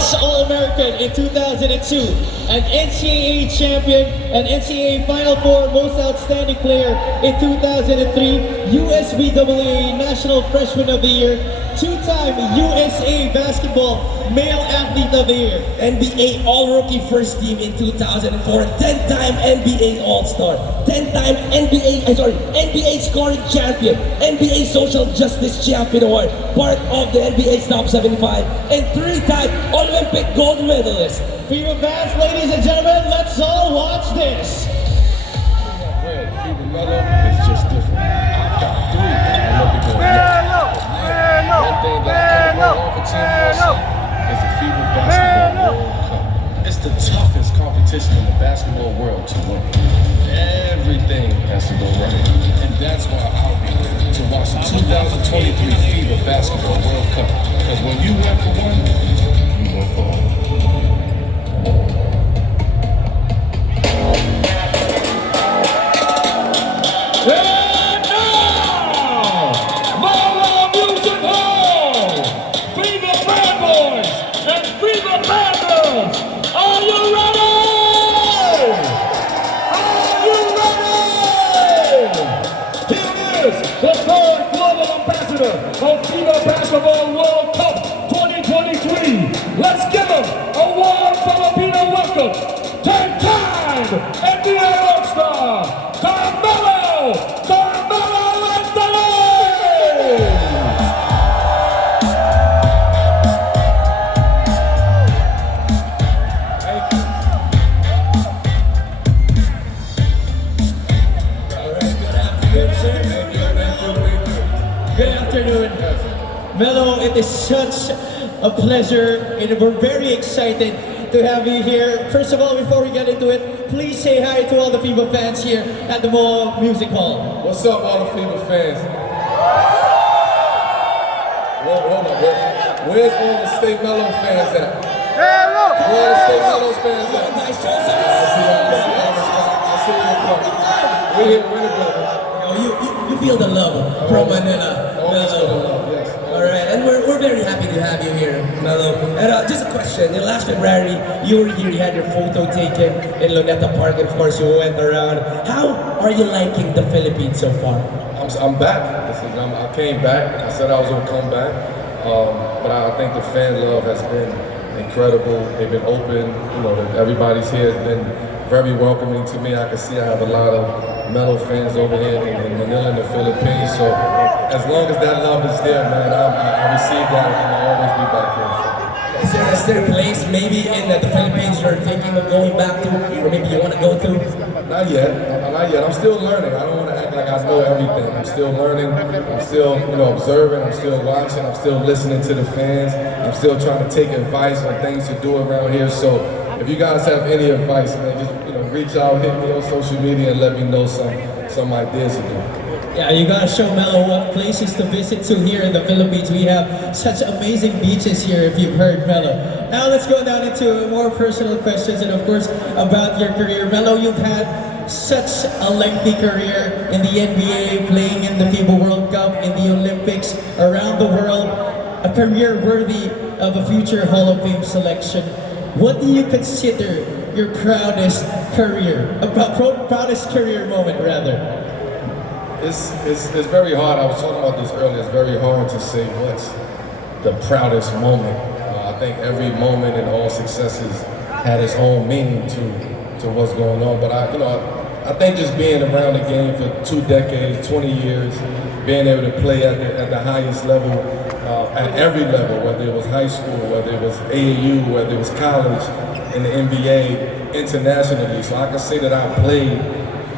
All-American in 2002, an NCAA champion, an NCAA Final Four Most Outstanding Player in 2003, USBAA National Freshman of the Year, two-time USA Basketball Male Athlete of the Year, NBA All-Rookie First Team in 2004, 10-time NBA All-Star, 10-time NBA Scoring Champion, NBA Social Justice Champion Award, part of the NBA's Top 75, and 3-time Olympic gold medalist. FIBA fans, ladies and gentlemen, let's all watch this. Carmelo is just different. I've got 3 Olympic gold medals. One thing that I come for Team USA is the FIBA Basketball World Cup. It's the toughest competition in the basketball world to win. Everything has to go right. And that's why I'll be here to watch the 2023 FIBA Basketball World Cup. Because when you win for one, you win for all. The third global ambassador of FIBA Basketball World Cup 2023. Let's give him a warm Filipino welcome. 10-time NBA All-Star, Carmelo! Carmelo Anthony! Thank you. All right, good afternoon, sir. Good afternoon. Melo, it is such a pleasure and we're very excited to have you here. First of all, before we get into it, please say hi to all the FIBA fans here at the Mall Music Hall. What's up, all the FIBA fans? Hold on, where's all the State Melo fans at? Where are the State Melo fans at? I see you. We're here, we're in the building. You feel the love from Manila. Yes. All right, and we're very happy to have you here, Melo. And just a question, in last February, you were here, you had your photo taken in Luneta Park, and of course you went around. How are you liking the Philippines so far? I'm back. I came back. I said I was going to come back. But I think the fan love has been incredible. They've been open. You know, everybody's here has been very welcoming to me. I can see I have a lot of Melo fans over here in Manila, in the Philippines. So as long as that love is there, man, I receive that and I'll always be back here. Is there a place maybe in the Philippines you're thinking of going back to, or maybe you want to go to? Not yet. I'm still learning. I don't want to act like I know everything. I'm still learning. I'm still, observing. I'm still watching. I'm still listening to the fans. I'm still trying to take advice on things to do around here. So if you guys have any advice, man, just reach out, hit me on social media, and let me know some ideas to do. Yeah, you gotta show Melo what places to visit to here in the Philippines. We have such amazing beaches here, if you've heard, Melo. Now let's go down into more personal questions and of course about your career. Melo, you've had such a lengthy career in the NBA, playing in the FIBA World Cup, in the Olympics, around the world. A career worthy of a future Hall of Fame selection. What do you consider your proudest career moment, rather? It's very hard. I was talking about this earlier. It's very hard to say what's the proudest moment. I think every moment and all successes had its own meaning to what's going on. But I think just being around the game for 2 decades, 20 years, being able to play at the highest level, at every level, whether it was high school, whether it was AAU, whether it was college, in the NBA, internationally. So I can say that I played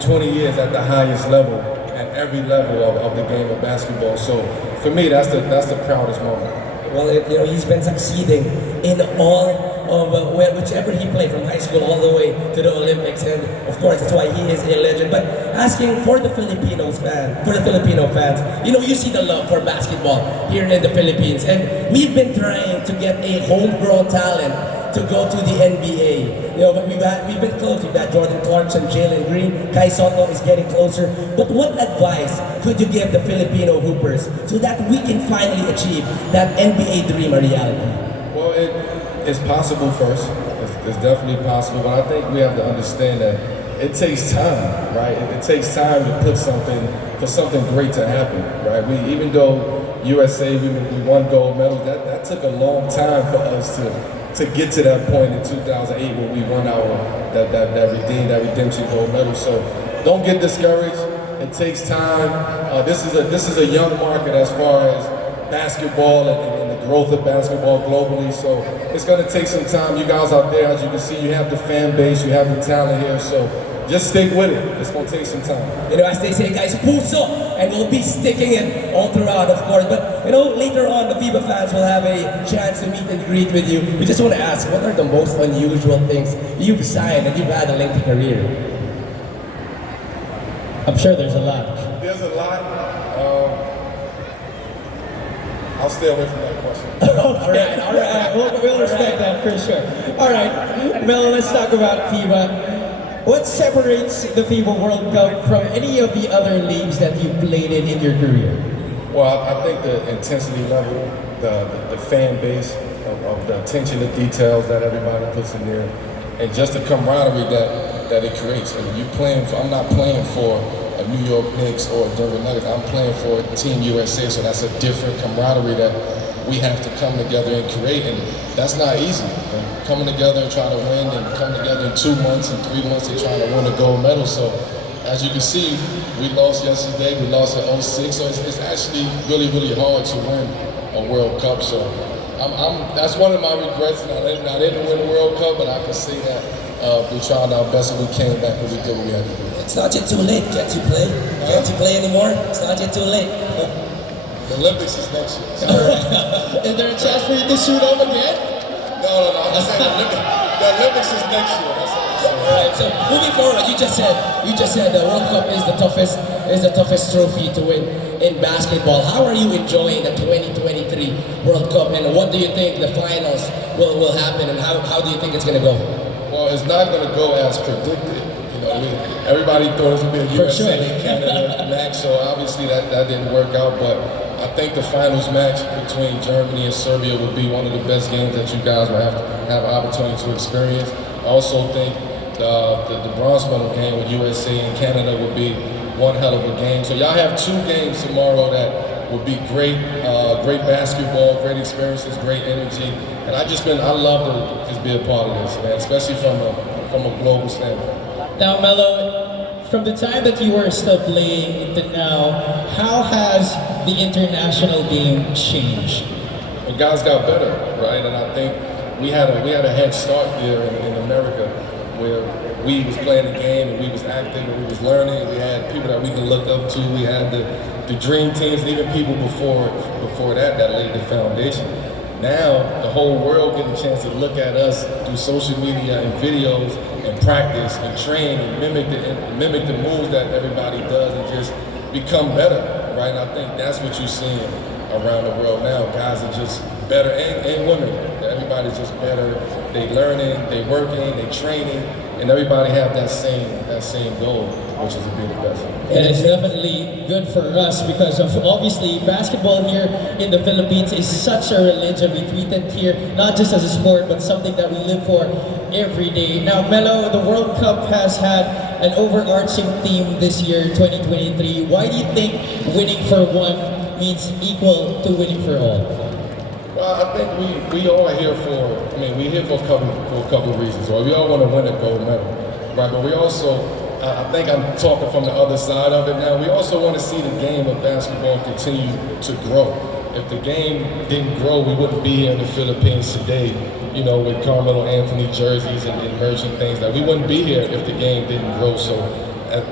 20 years at the highest level, at every level of the game of basketball. So for me, that's the proudest moment. Well, he's been succeeding in all of whichever he played, from high school all the way to the Olympics, and of course that's why he is a legend. But asking for the Filipino fans, you see the love for basketball here in the Philippines, and we've been trying to get a homegrown talent to go to the NBA. But we've been close. We've got Jordan Clarkson, Jalen Green, Kai Soto is getting closer. But what advice could you give the Filipino hoopers so that we can finally achieve that NBA dream a reality? Well, it's possible first. It's definitely possible, but I think we have to understand that it takes time, right? It takes time to put for something great to happen, right? Even though USA, we won gold medals, that took a long time for us to get to that point in 2008 when we won that redemption gold medal. So don't get discouraged. It takes time. This is a young market as far as basketball and the growth of basketball globally. So it's going to take some time. You guys out there, as you can see, you have the fan base, you have the talent here. So just stick with it. It's going to take some time. You know, as they say, guys, puso, and we'll be sticking it all throughout, of course. But, you know, later on, the FIBA fans will have a chance to meet and greet with you. We just want to ask, what are the most unusual things you've signed and you've had a lengthy career? I'm sure there's a lot. There's a lot. I'll stay away from that question. All right. We'll respect that for sure. All right, Mel, let's talk about FIBA. What separates the FIBA World Cup from any of the other leagues that you played in your career? Well, I think the intensity level, the fan base, of the attention to details that everybody puts in there, and just the camaraderie that it creates. And I'm not playing for a New York Knicks or a Denver Nuggets. I'm playing for Team USA, so that's a different camaraderie that we have to come together and create, and that's not easy. And coming together and trying to win, and coming together in 2 months and 3 months and trying to win a gold medal. So, as you can see, we lost yesterday. We lost in 06, so it's actually really, really hard to win a World Cup. So, that's one of my regrets. I didn't win the World Cup, but I can say that we tried our best and we came back and we did what we had to do. It's not yet too late. Can't you play? Can't you play anymore? It's not yet too late. The Olympics is next year. So. Is there a chance for you to shoot up again? No. I'm saying the Olympics is next year. That's all I'm saying. All right. So moving forward, you just said the World Cup is the toughest trophy to win in basketball. How are you enjoying the 2023 World Cup, and what do you think the finals will happen, and how do you think it's going to go? Well, it's not going to go as predicted. Everybody thought it was going to be a USA and Canada match, so obviously that didn't work out. But I think the finals match between Germany and Serbia would be one of the best games that you guys will have an opportunity to experience. I also think the bronze medal game with USA and Canada would be one hell of a game. So y'all have 2 games tomorrow that would be great, great basketball, great experiences, great energy, and I love to just be a part of this, man, especially from a global standpoint. Now, Melo, from the time that you were still playing to now, how has the international game changed? Well, guys got better, right? And I think we had a head start here in America, where we was playing the game and we was active and we was learning. We had people that we can look up to. We had the dream teams, and even people before that laid the foundation. Now the whole world getting a chance to look at us through social media and videos and practice and train and mimic the moves that everybody does and just become better, right? And I think that's what you're seeing around the world now. Guys are just better, and women. Everybody's just better. They learning, they working, they training, and everybody have that same goal, which is to be the best. And it's definitely good for us because of obviously basketball here in the Philippines is such a religion. We treat it here not just as a sport, but something that we live for every day. Now, Melo, the World Cup has had an overarching theme this year, 2023. Why do you think winning for one means equal to winning for all? Well, I think we all are here we're here for a couple of reasons. Right? We all want to win a gold medal, right? But we also, I think I'm talking from the other side of it now, we also want to see the game of basketball continue to grow. If the game didn't grow, we wouldn't be here in the Philippines today, with Carmelo Anthony jerseys and emerging things. That we wouldn't be here if the game didn't grow. So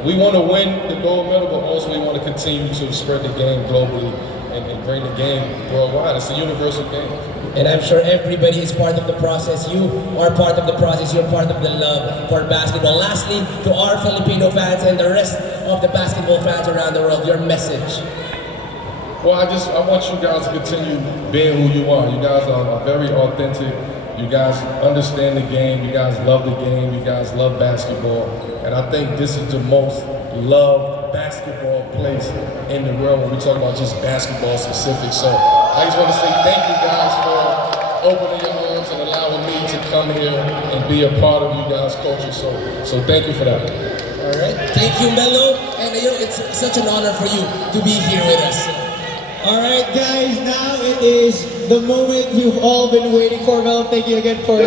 we want to win the gold medal, but also we want to continue to spread the game globally and bring the game worldwide. It's a universal game. And I'm sure everybody is part of the process. You are part of the process. You're part of the love for basketball. Lastly, to our Filipino fans and the rest of the basketball fans around the world, your message. Well, I want you guys to continue being who you are. You guys are very authentic. You guys understand the game. You guys love the game. You guys love basketball. And I think this is the most loved basketball place in the world when we talk about just basketball specific. So I just want to say thank you guys for opening your arms and allowing me to come here and be a part of you guys' culture. So thank you for that. All right. Thank you, Melo. And it's such an honor for you to be here with us. Alright guys, now it is the moment you've all been waiting for. Mel, thank you again for